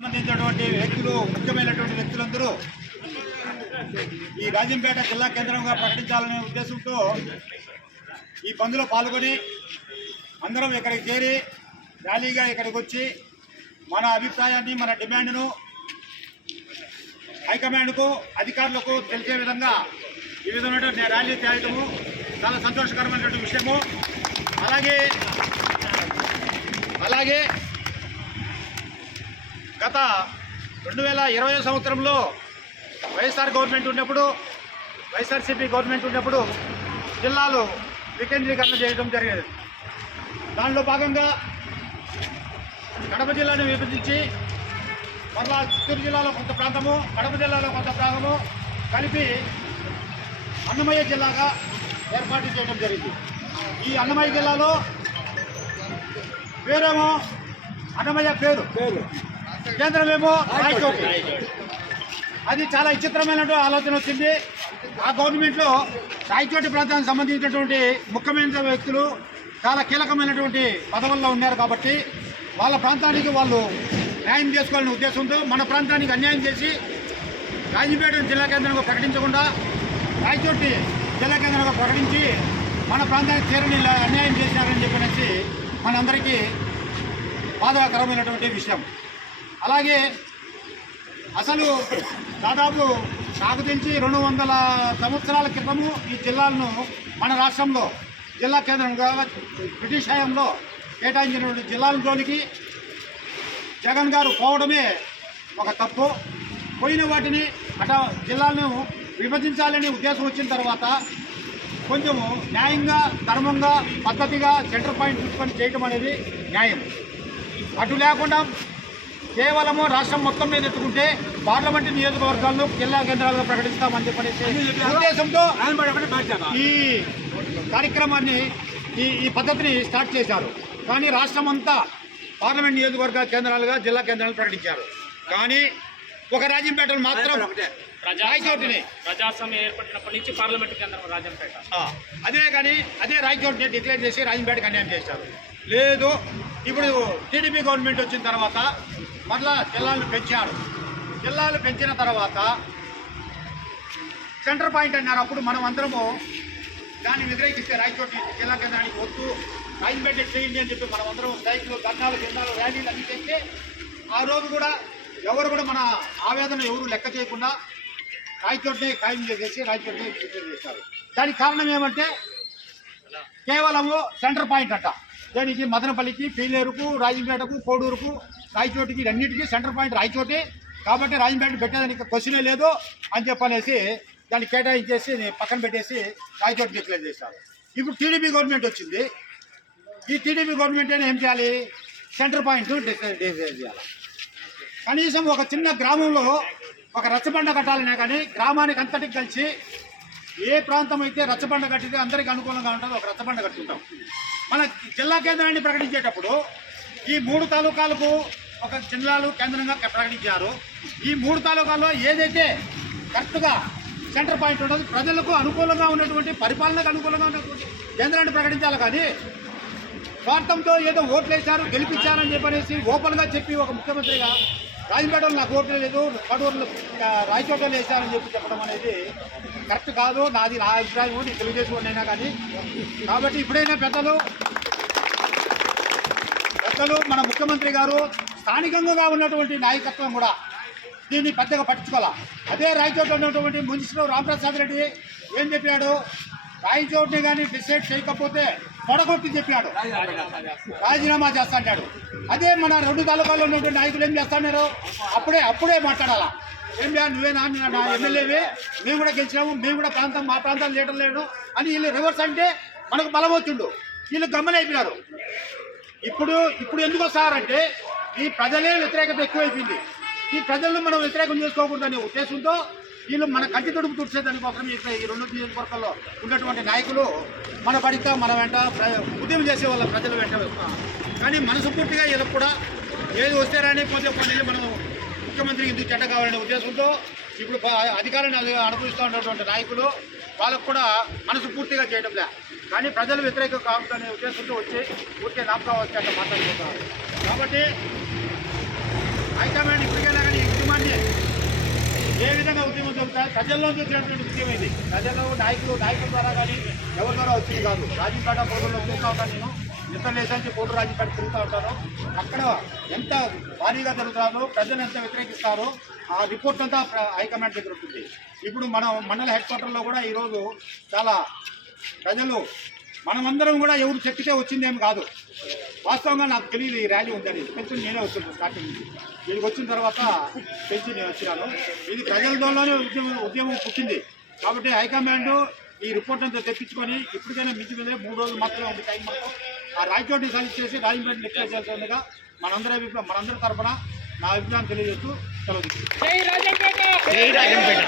సంబంధించినటువంటి వ్యక్తులు ముఖ్యమైనటువంటి వ్యక్తులందరూ ఈ రాజంపేట జిల్లా కేంద్రంగా ప్రకటించాలనే ఉద్దేశంతో ఈ బంద్లో పాల్గొని అందరం ఇక్కడికి చేరి ర్యాలీగా ఇక్కడికి వచ్చి మన అభిప్రాయాన్ని మన డిమాండ్ను హైకమాండ్కు అధికారులకు తెలిసే విధంగా ఈ విధమైనటువంటి ర్యాలీ చేయడము చాలా సంతోషకరమైనటువంటి విషయము. అలాగే గత 2020 సంవత్సరంలో వైఎస్ఆర్సీపీ గవర్నమెంట్ ఉన్నప్పుడు జిల్లాలు వికేంద్రీకరణ చేయడం జరిగేది. దానిలో భాగంగా కడప జిల్లాను విభజించి మరలా చిత్తూరు జిల్లాలో కొంత ప్రాంతము, కడప జిల్లాలో కొంత ప్రాంతము కలిపి అన్నమయ్య జిల్లాగా ఏర్పాటు చేయడం జరిగింది. ఈ అన్నమయ్య జిల్లాలో పేరేమో అన్నమయ్య పేరు కేంద్రమేమో రాయచోటి. అది చాలా విచిత్రమైనటువంటి ఆలోచన వచ్చింది. ఆ గవర్నమెంట్లో రాయచోటి ప్రాంతానికి సంబంధించినటువంటి ముఖ్యమైన వ్యక్తులు చాలా కీలకమైనటువంటి పదవుల్లో ఉన్నారు కాబట్టి వాళ్ళ ప్రాంతానికి వాళ్ళు న్యాయం చేసుకోవాలనే ఉద్దేశంతో మన ప్రాంతానికి అన్యాయం చేసి రాజంపేట జిల్లా కేంద్రంగా ప్రకటించకుండా రాయచోటి జిల్లా కేంద్రంగా ప్రకటించి మన ప్రాంతానికి తీరని అన్యాయం చేశారని చెప్పనేసి మనందరికీ బాధాకరమైనటువంటి విషయం. అలాగే అసలు దాదాపు నాకు తెలిసి 200 సంవత్సరాల క్రితము ఈ జిల్లాలను మన రాష్ట్రంలో జిల్లా కేంద్రంగా బ్రిటిష్ హయాంలో కేటాయించినటువంటి జిల్లాలలోనికి జగన్ గారు పోవడమే ఒక తప్పు. పోయిన వాటిని జిల్లాలను విభజించాలనే ఉద్దేశం వచ్చిన తర్వాత కొంచెము న్యాయంగా, ధర్మంగా, పద్ధతిగా సెంటర్ పాయింట్ చూసుకొని చేయడం అనేది న్యాయం. అటు లేకుండా కేవలము రాష్ట్రం మొత్తం మీద ఎత్తుకుంటే పార్లమెంటు నియోజకవర్గాలను జిల్లా కేంద్రాలుగా ప్రకటిస్తామని చెప్పనేసి ఉద్దేశంతో ఈ కార్యక్రమాన్ని ఈ పద్ధతిని స్టార్ట్ చేశారు. కానీ రాష్ట్రం అంతా పార్లమెంట్ నియోజకవర్గ కేంద్రాలుగా జిల్లా కేంద్రాలు ప్రకటించారు. కానీ ఒక రాజంపేటను మాత్రం రాయచోటిని ప్రజాస్వామ్యం ఏర్పడినప్పటి నుంచి పార్లమెంట్ కేంద్రం రాజంపేట అదే రాయచోటిని డిక్లేర్ చేసి రాజంపేటకు అన్యాయం చేశారు. లేదు, ఇప్పుడు టీడీపీ గవర్నమెంట్ వచ్చిన తర్వాత మరలా జిల్లాలను పెంచారు. జిల్లాలు పెంచిన తర్వాత సెంటర్ పాయింట్ అన్నారు. అప్పుడు మనం అందరము దాన్ని వ్యతిరేకిస్తే రాయచోటి జిల్లా కేంద్రానికి వద్దు, రాజంపేట చేయండి అని చెప్పి మనం అందరం సైకిల్, ధర్నాలు, ర్యాలీలు అన్నీ చేస్తే ఆ రోజు కూడా ఎవరు కూడా మన ఆవేదన లెక్క చేయకుండా రాయచోటిని ఖాయం చేసేసి రాయచోటిని డిక్లేర్ చేశారు. దానికి కారణం ఏమంటే కేవలము సెంటర్ పాయింట్ అంట. దానికి మదనపల్లికి, పీలేరుకు, రాజంపేటకు, కోడూరుకు, రాయచోటికి అన్నిటికీ సెంటర్ పాయింట్ రాయచోటి కాబట్టి రాజంపేట పెట్టేదానికి క్వశ్చనే లేదు అని చెప్పనేసి దాన్ని కేటాయించేసి పక్కన పెట్టేసి రాయచోటి డిక్లేర్ చేశారు. ఇప్పుడు టీడీపీ గవర్నమెంట్ వచ్చింది. ఈ టీడీపీ గవర్నమెంట్ ఏం చేయాలి? సెంటర్ పాయింట్ డిక్లేర్ చేయాలి. కనీసం ఒక చిన్న గ్రామంలో ఒక రచ్చబండ కట్టాలనే కానీ గ్రామానికి అంతటికి కలిసి ఏ ప్రాంతం అయితే రచ్చబండ కట్టితే అందరికీ అనుకూలంగా ఉంటుందో ఒక రచ్చబండ కట్టుకుంటాం. మన జిల్లా కేంద్రాన్ని ప్రకటించేటప్పుడు ఈ 3 తాలూకాలకు ఒక జిల్లాలు కేంద్రంగా ప్రకటించారు. ఈ 3 తాలూకాల్లో ఏదైతే కరెక్ట్గా సెంటర్ పాయింట్ ఉండదు, ప్రజలకు అనుకూలంగా ఉన్నటువంటి, పరిపాలనకు అనుకూలంగా ఉన్నటువంటి కేంద్రాన్ని ప్రకటించాలి. కానీ స్వార్థంతో ఏదో ఓట్లు వేశారు, గెలిపించారని చెప్పనేసి ఓపెన్గా చెప్పి ఒక ముఖ్యమంత్రిగా రాజంపేటలో నాకు ఓట్లు లేదు, కడూరులో రాయచోటలో వేశారని చెప్పడం అనేది కరెక్ట్ కాదు. నా అభిప్రాయం, నేను తెలుగుదేశం అయినా కానీ. కాబట్టి ఇప్పుడైనా పెద్దలు మన ముఖ్యమంత్రి గారు స్థానికంగా ఉన్నటువంటి నాయకత్వం కూడా దీన్ని పెద్దగా పట్టించుకోవాలి. అదే రాయచోట ఉన్నటువంటి మున్సిపల్ రామప్రసాద్ రెడ్డి ఏం చెప్పాడు? రాయచోటిని కానీ డిసైడ్ చేయకపోతే పొడగొట్టి చెప్పాడు, రాజీనామా చేస్తా అంటాడు. అదే మన 2 తాలూకాల్లో ఉన్నటువంటి నాయకులు ఏం చేస్తున్నారు? అప్పుడే మాట్లాడాలా. ఏం నువ్వే నా ఎమ్మెల్యేవే, మేము కూడా గెలిచినాము, మేము కూడా మా ప్రాంతాలు లీడర్ లేడు అని వీళ్ళు రివర్స్ అంటే మనకు బలం వచ్చిండు. వీళ్ళు గమ్మనైపోయినారు. ఇప్పుడు ఎందుకు వస్తారంటే ఈ ప్రజలే వ్యతిరేకత ఎక్కువైపోయింది. ఈ ప్రజలను మనం వ్యతిరేకం చేసుకోకూడదనే ఉద్దేశంతో వీళ్ళు మన కంటి తొడుపు తుడిచేదానికోసం ఈ 2 నియోజకవర్గాల్లో ఉన్నటువంటి నాయకులు మన పడితే మన వెంట ఉద్యమం చేసే వాళ్ళ ప్రజల వెంట వస్తున్నారు. కానీ మనస్ఫూర్తిగా వీళ్ళకి కూడా ఏది వస్తే రాని పోతే పని మనం ముఖ్యమంత్రికి ఎందుకు చెడ్డ కావాలనే ఉద్దేశంతో ఇప్పుడు అధికారాన్ని అనుభవిస్తూ ఉన్నటువంటి నాయకులు వాళ్ళకు కూడా మనస్ఫూర్తిగా చేయడం లే. కానీ ప్రజలు వ్యతిరేకం కావద్దనే ఉద్దేశంతో వచ్చి ఊరికే నాపకా వచ్చి అట్లా మాట్లాడుకుంటున్నారు. కాబట్టి హైకమాండ్ ఇప్పటికైనా కానీ ఈ ఉద్యమాన్ని ఏ విధంగా ఉద్యమం జరుగుతాయి ప్రజల్లో చూసినటువంటి ఉద్యమం ఇది. ప్రజలు నాయకుల ద్వారా కానీ ఎవరి ద్వారా వచ్చింది కాదు. రాజంపేట పోటీలో చూస్తూ ఉంటాను నేను. ఇతర దేశానికి పోటీ రాజంపేట తిరుగుతూ ఉంటాను. అక్కడ ఎంత భారీగా జరుగుతారో, ప్రజలు ఎంత వ్యతిరేకిస్తారో ఆ రిపోర్ట్ అంతా హైకమాండ్ దగ్గర ఉంటుంది. ఇప్పుడు మనం మండల హెడ్ క్వార్టర్లో కూడా ఈరోజు చాలా ప్రజలు మనమందరం కూడా ఎవరు చెక్కితే వచ్చిందేమి కాదు. వాస్తవంగా నాకు తెలియదు ఈ ర్యాలీ ఉందని. పెన్షన్ నేనే వచ్చాను స్టార్టింగ్ నుంచి. వీడికి వచ్చిన తర్వాత పెన్షన్ నేను వచ్చినాను. ఇది ప్రజల ద్వారానే ఉద్యమం పుట్టింది. కాబట్టి హైకమాండ్ ఈ రిపోర్ట్ అంతా తెప్పించుకొని ఇప్పటికైనా మించి మీద 3 రోజులు మాత్రమే ఉంది టైం. మనకు ఆ రాయచోటిని సెలెక్ట్ చేసి రాజంపేట డిక్లేర్ చేస్తుండగా మనందరి తరఫున నా అభిప్రాయం తెలియజేస్తూ సెలవు తీసుకుంటాను. జై రాజంపేట.